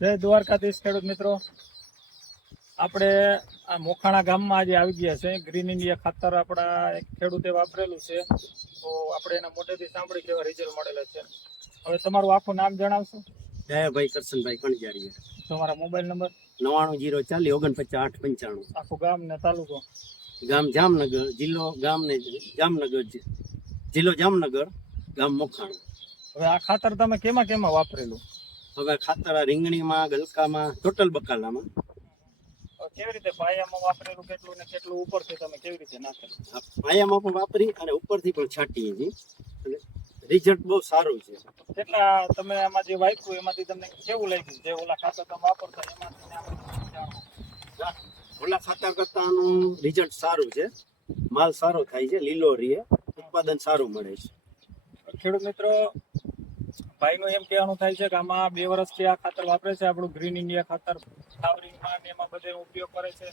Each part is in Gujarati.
જય દ્વારકાધીશ ખેડૂત મિત્રો, આપણે આ મોખાણા ગામમાં આજે આવી ગયા છે. ગ્રીન ઇન્ડિયા ખાતર આપણા એક ખેડૂતે વાપરેલું છે, તો આપણે એના મોઢેથી સાંભળી કેવા રિઝલ્ટ મળેલા છે. હવે તમારું આખું નામ જણાવશો? દયાભાઈ કરશનભાઈ કણજારીયા. તમારા મોબાઈલ નંબર? 9904099895. આખું ગામ ને તાલુકો? ગામ જામનગર, જિલ્લો જામનગર, જિલ્લો જામનગર, ગામ મોખાણા. હવે આ ખાતર તમે કેમાં વાપરેલું? હવે ખાતર રીંગણીમાં, ગલકામાં, ટોટલ બકાલામાં. કેવી રીતે પાયામાં વાપરેલું, કેટલું ને કેટલું ઉપરથી તમે કેવી રીતે નાખેલું? પાયામાં પણ વાપરી અને ઉપરથી પણ છાંટીએ છીએ. અને રિઝલ્ટ બહુ સારું છે. કેટલા તમે આમાં જે વાપર્યું એમાંથી તમને કેવું લાગ્યું? જે ઓલા ખાતર તમે વાપરતા એમાંથી ઓલા ખાતર કરતાનું રિઝલ્ટ સારું છે. માલ સારો થાય છે, લીલો રહે, ઉત્પાદન સારું મળે છે. ખેડૂત મિત્રો, ભાઈનું એમ કહેવાનું થાય છે કે આમાં 2 વર્ષથી આ ખાતર વાપરે છે, આપણું ગ્રીન ઇન્ડિયા ખાતર. ફ્લાવરિંગમાં ને એમાં બધે ઉપયોગ કરે છે.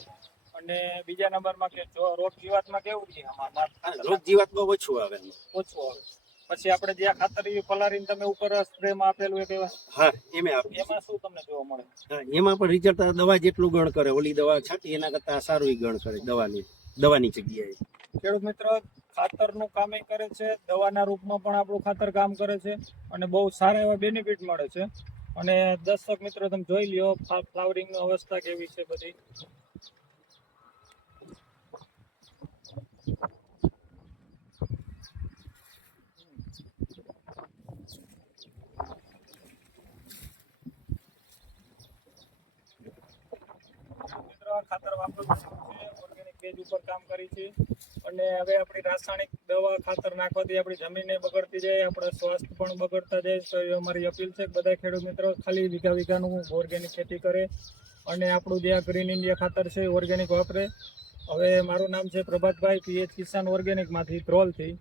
અને બીજા નંબરમાં કે જો રોગ જીવાતમાં કેવું છે આમાં? રોગ જીવાત બહુ ઓછું આવે, ઓછું આવે. પછી આપણે જે આ ખાતર પલારીને તમે ઉપર સ્પ્રેમાં આપેલું એ કેવા? હા, એમાં શું તમને જોવા મળે? હા, એમાં પણ રિઝલ્ટ દવા જેટલું ગણ કરે. ઓલી દવા છાંટી એના કરતા સારું ગણ કરે દવાની જગ્યાએ. ખેડૂત મિત્રો, ખાતરનું કામ કરે છે, દવાના રૂપમાં પણ આપણું ખાતર કામ કરે છે અને બહુ સારા એવા બેનિફિટ મળે છે. અને દર્શક મિત્રો, તમે જોઈ લ્યો ફ્લાવરિંગની અવસ્થા કેવી છે બધી. ખાતર વાપરવું છે, ઓર્ગેનિક બેઝ ઉપર કામ કરી છે. અને હવે આપણી રાસાયણિક દવા ખાતર નાખવાથી આપણી જમીનને બગડતી જાય, આપણા સ્વાસ્થ્ય પણ બગડતા જાય. તો એ અમારી અપીલ છે કે બધા ખેડૂત મિત્રો ખાલી વીઘાનું ઓર્ગેનિક ખેતી કરે અને આપણું જે આ ગ્રીન ઇન્ડિયા ખાતર છે એ ઓર્ગેનિક વાપરે. હવે મારું નામ છે પ્રભાતભાઈ, પીએચ કિસાન ઓર્ગેનિકમાંથી, ધ્રોલથી.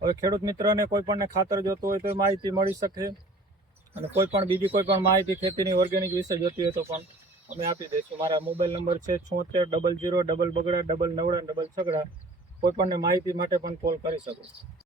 હવે ખેડૂત મિત્રોને કોઈ પણ ખાતર જોતું હોય તો માહિતી મળી શકે, અને બીજી કોઈ પણ માહિતી ખેતીની ઓર્ગેનિક વિશે જોતી હોય તો પણ અમે આપી દઈશું. મારા મોબાઈલ નંબર છે 76 00 00 99 99. કોઈ પણને માહિતી માટે પણ કોલ કરી શકો.